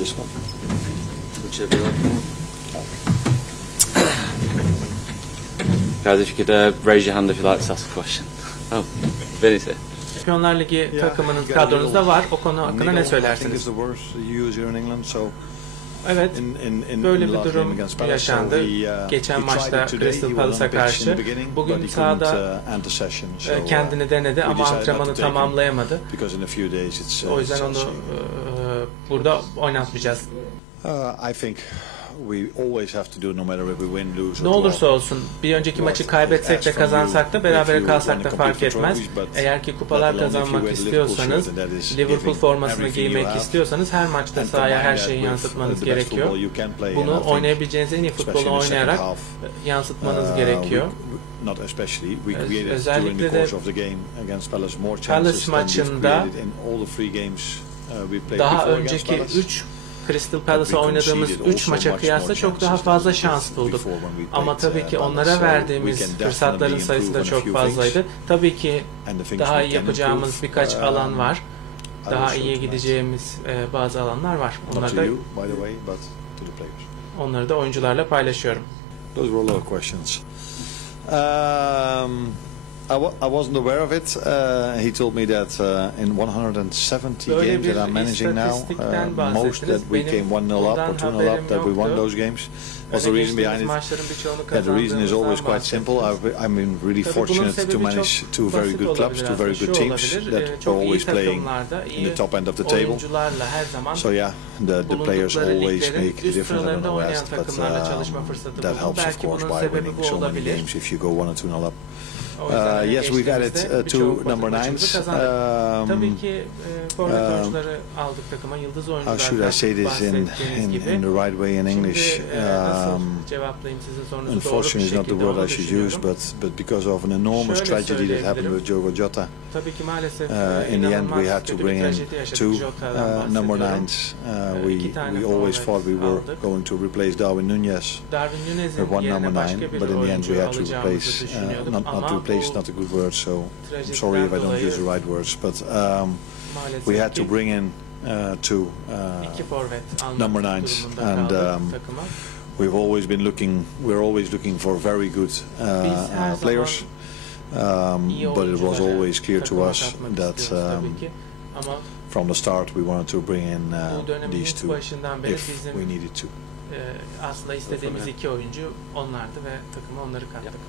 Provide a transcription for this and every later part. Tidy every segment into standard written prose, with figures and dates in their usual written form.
This one. Whichever one. Guys, if you could raise your hand if you'd like to ask a question. Oh, Vinny. Şampiyonlar Ligi takımının kadronuzda var. O konu hakkında ne söylersiniz? Evet, böyle bir durum yaşandı. Geçen maçta Crystal Palace'a karşı. Bugün sahada kendini denedi ama antrenmanı tamamlayamadı. O yüzden onu burada oynatmayacağız. Ne olursa olsun, bir önceki maçı kaybetsek de kazansak da berabere kalsak da fark etmez. Eğer ki kupalar kazanmak istiyorsanız, Liverpool formasını giymek istiyorsanız her maçta sahaya her şeyi yansıtmanız gerekiyor. Bunu oynayabileceğiniz en iyi futbolu oynayarak yansıtmanız gerekiyor. Özellikle de Palace maçında daha önceki 3 Crystal Palace'a oynadığımız 3 maça kıyasla çok daha fazla şans bulduk. Ama tabii ki onlara verdiğimiz fırsatların sayısı da çok fazlaydı. Tabii ki daha iyi yapacağımız birkaç alan var. Daha iyiye gideceğimiz bazı alanlar var. Onları da oyuncularla paylaşıyorum. I wasn't aware of it. He told me that in 170 games that I'm managing now, most that we came 1-0 up or 2-0 up, that we won those games. What's the reason behind it? Yeah, the reason is always quite simple. I've been really fortunate to manage two very good clubs, two very good teams that are always playing in the top end of the table. So yeah, the players always make a difference. I don't know rest, but that helps of course by winning so many games if you go 1 or 2-0 up. Yes, we've added two number 9s. How should I say this in the right way in English? Unfortunately, is not the word I should use, but because of an enormous tragedy that happened with Diogo Jota, in the end we had to bring in two number 9s. We always thought we were going to replace Darwin Nunez with one number 9, but in the end we had to replace, not replace, not a good word, so I'm sorry if I don't use the right words, but we had to bring in two number 9s, and we're always looking for very good players, but it was always clear to us that from the start we wanted to bring in these two if we needed to. Aslında istediğimiz 2 oyuncu onlardı ve takıma onları kattık.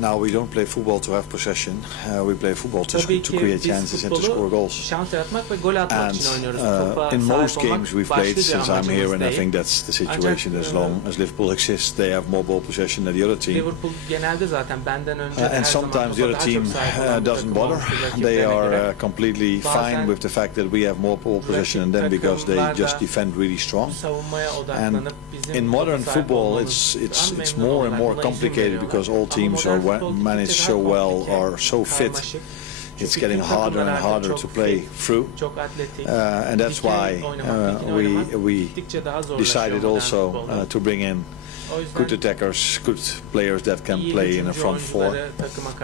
Now we don't play football to have possession. We play football to create chances and to score goals. And in most games we've played since I'm here, and I think that's the situation as long as Liverpool exists. They have more ball possession than the other team. And sometimes the other team doesn't bother. They are completely fine with the fact that we have more ball possession than them because they just defend really strong. And in modern football, it's more and more complicated because all teams are managed so well, are so fit. It's getting harder and harder to play through, and that's why we decided also to bring in good attackers, good players that can play in a front four,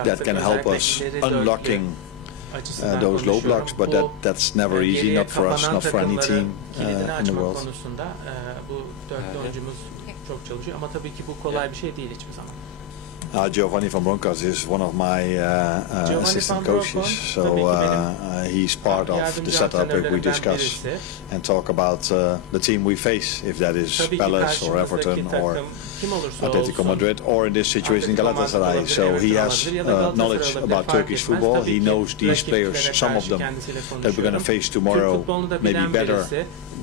that can help us unlocking those low blocks, but that's never easy, not for us, not for any team in the world. Giovanni van Bronckhorst is one of my assistant coaches, so he's part of the setup if we discuss and talk about the team we face, if that is Palace or Everton or Atletico Madrid, or in this situation Galatasaray. So he has knowledge about Turkish football. He knows these players, some of them that we're going to face tomorrow, maybe better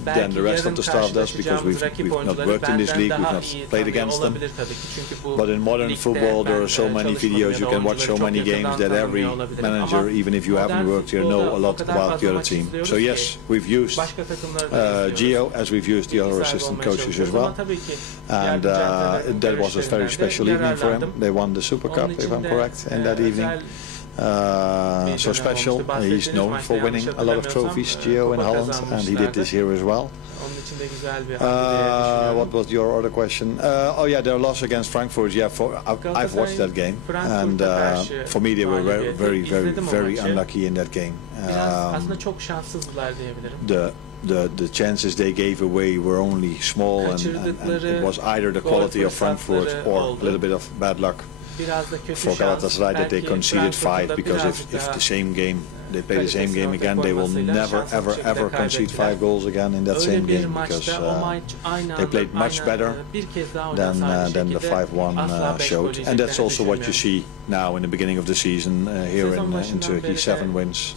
than the rest of the staff does, because we've not worked in this league, we've not played against them. But in modern football there are so many videos, you can watch so many games that every manager, even if you haven't worked here, know a lot about the other team. So yes, we've used Gio, as we've used the other assistant coaches as well, and that was a very special evening for him. They won the Super Cup, if I'm correct, in that evening. So special. He's known for winning a lot of trophies, Gio, in Holland, and he did this here as well. What was your other question? Oh yeah, their loss against Frankfurt. Yeah, I've watched that game, and for me they were very unlucky in that game. the chances they gave away were only small, and it was either the quality of Frankfurt or a little bit of bad luck for Galatasaray that they conceded 5, because if the same game they play the same game again, they will never ever concede 5 goals again in that same game, because they played much better than the 5-1 showed. And that's also what you see now in the beginning of the season here in Turkey. 7 wins,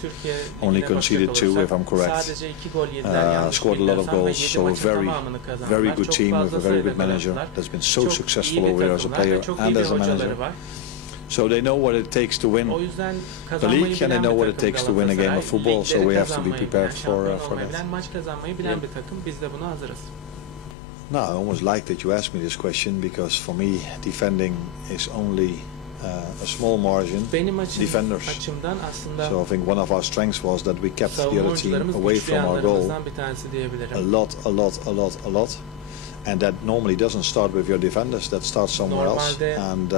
only conceded 2 if I'm correct, scored a lot of goals, so a very good team with a very good manager that's been so successful over there as a player and as a manager. So they know what it takes to win the league, and they know what it takes to win a game of football, so we have to be prepared for that. No, I almost like that you asked me this question, because for me defending is only a small margin, defenders. So I think one of our strengths was that we kept the other team away from our goal a lot. And that normally doesn't start with your defenders, that starts somewhere else. And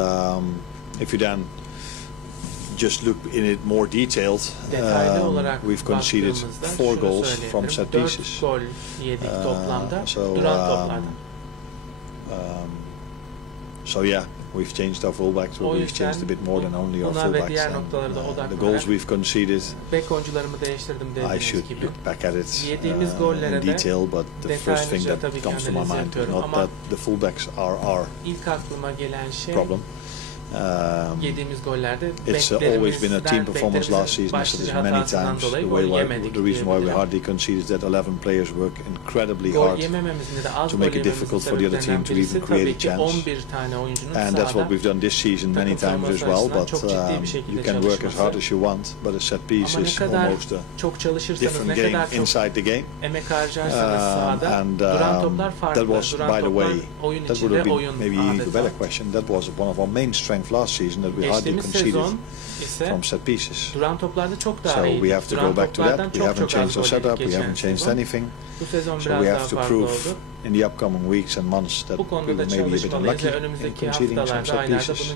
if you then just look in it more detailed, we've conceded 4 goals from set pieces. So yeah, we've changed our fullbacks, we've changed a bit more than only our fullbacks. And, the goals we've conceded, I should look back at it in detail, but the first thing that comes to my mind is not that the fullbacks are our problem. It's always been a team performance last season. I said this many times. The reason why we hardly concede is that 11 players work incredibly hard to make it difficult for the other team to even create a chance. And that's what we've done this season many times as well. But you can work as hard as you want, but a set piece is almost a different game inside the game. And that was, by the way, that would have been maybe even a better question. That was one of our main strengths last season, that we hardly conceded from set pieces. So we have to go back to that. We haven't changed our setup, we haven't changed anything. So we have to prove in the upcoming weeks and months that we were maybe a bit unlucky in conceding some set pieces.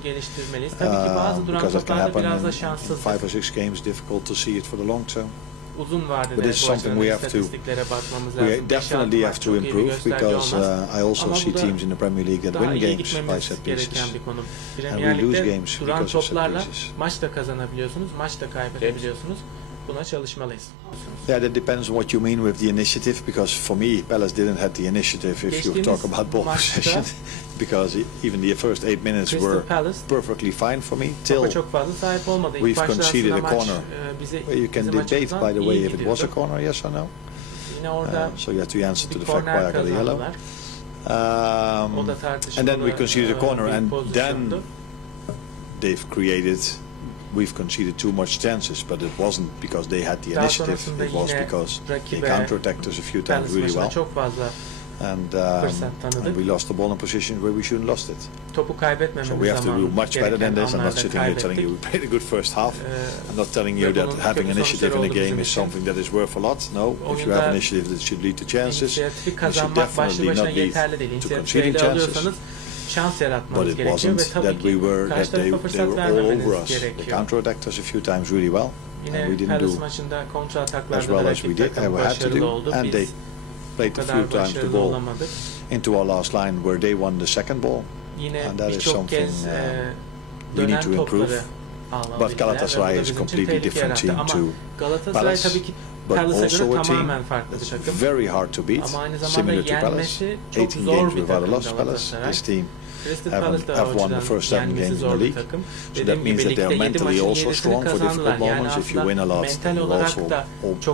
Because that can happen in 5 or 6 games, difficult to see it for the long term. But it's something we definitely have to improve, because I also see teams in the Premier League that win games by set pieces, and we lose games because of set pieces. Yeah, that depends on what you mean with the initiative, because for me, Palace didn't have the initiative if you talk about ball possession, because even the first 8 minutes were perfectly fine for me, till we've conceded a corner. Where you can debate, by the way, if it was a corner, yes or no. So you have to answer to the fact why I got a yellow. And then we conceded a corner, and then they've created... We've conceded too much chances, but it wasn't because they had the initiative. It was because they counter-attacked us a few times really well. And we lost the ball in positions where we shouldn't lost it. So we have to do much better than this. I'm not sitting here telling you we played a good first half. I'm not telling you that having initiative in a game is something that is worth a lot. No, if you have initiative, that should lead to chances. It should definitely not lead to conceding chances. But it wasn't that they were all over us. They counter-attacked us a few times really well, and we didn't do as well as we did and we had to do. And they played a few times the ball into our last line where they won the second ball, and that is something we need to improve. But Galatasaray is a completely different team to Palace, but also a team that's very hard to beat, similar to Palace. 18 games without a loss, Palace. This team have won the first 7 games in the league, so that means that they are mentally also strong for difficult moments. If you win a lot, then you're also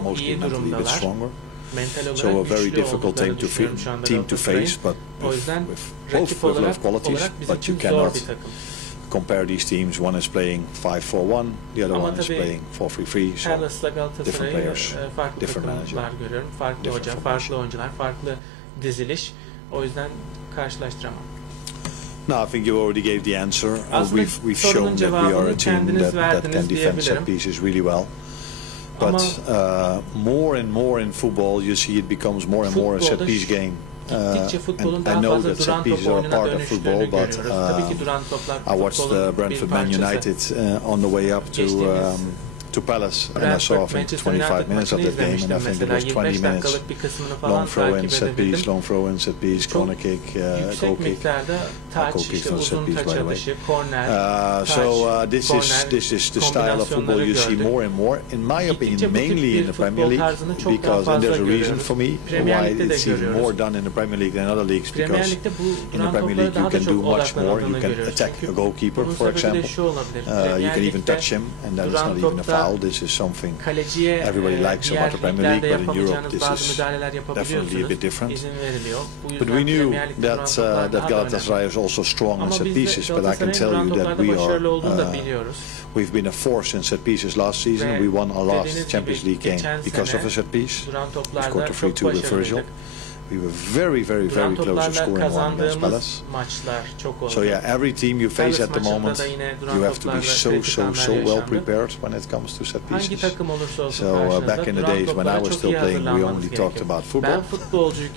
mostly mentally a bit stronger. So a very difficult team to face, but with both level of qualities. But you cannot compare these teams. One is playing 5-4-1, the other one is playing 4-3-3. So different players, different manager, different. No, I think you already gave the answer. We've shown that we are a team that can defend set pieces really well. But more and more in football, you see it becomes more and more a set piece game. And I know that set pieces are a part of football, but I watched Brentford Man United on the way up to to Palace, and I saw, I think, 25 minutes of that game, and I think it was 20 minutes long throw-in, set piece, long throw-in, set piece, corner kick, goal kick. Goal kick, not set piece, by the way. So this is the style of football you see more and more, in my opinion, mainly in the Premier League, because, and there's a reason for me why it's even more done in the Premier League than other leagues, because in the Premier League you can do much more. You can attack a goalkeeper, for example. You can even touch him, and that is not even a foul. This is something everybody likes about the Premier League, but in Europe this is definitely a bit different. But we knew that Galatasaray is also strong in set pieces, but I can tell you that we've been a force in set pieces last season. We won our last Champions League game because of a set piece. We scored a 3-2 with Virgil. We were very close to scoring one against Palace. So yeah, every team you face at the moment, you have to be so well prepared when it comes to set pieces. So back in the days when I was still playing, we only talked about football,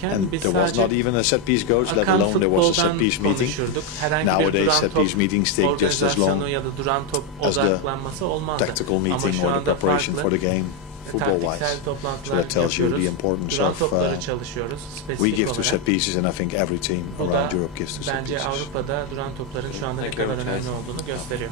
and there was not even a set piece coach, let alone there was a set piece meeting. Nowadays set piece meetings take just as long as the tactical meeting or the preparation for the game. Football-wise, so that tells you the importance of we give to set pieces, and I think every team around Europe gives to set pieces. Bence Avrupa'da duran topların şu anda ne kadar önemli olduğunu gösteriyor.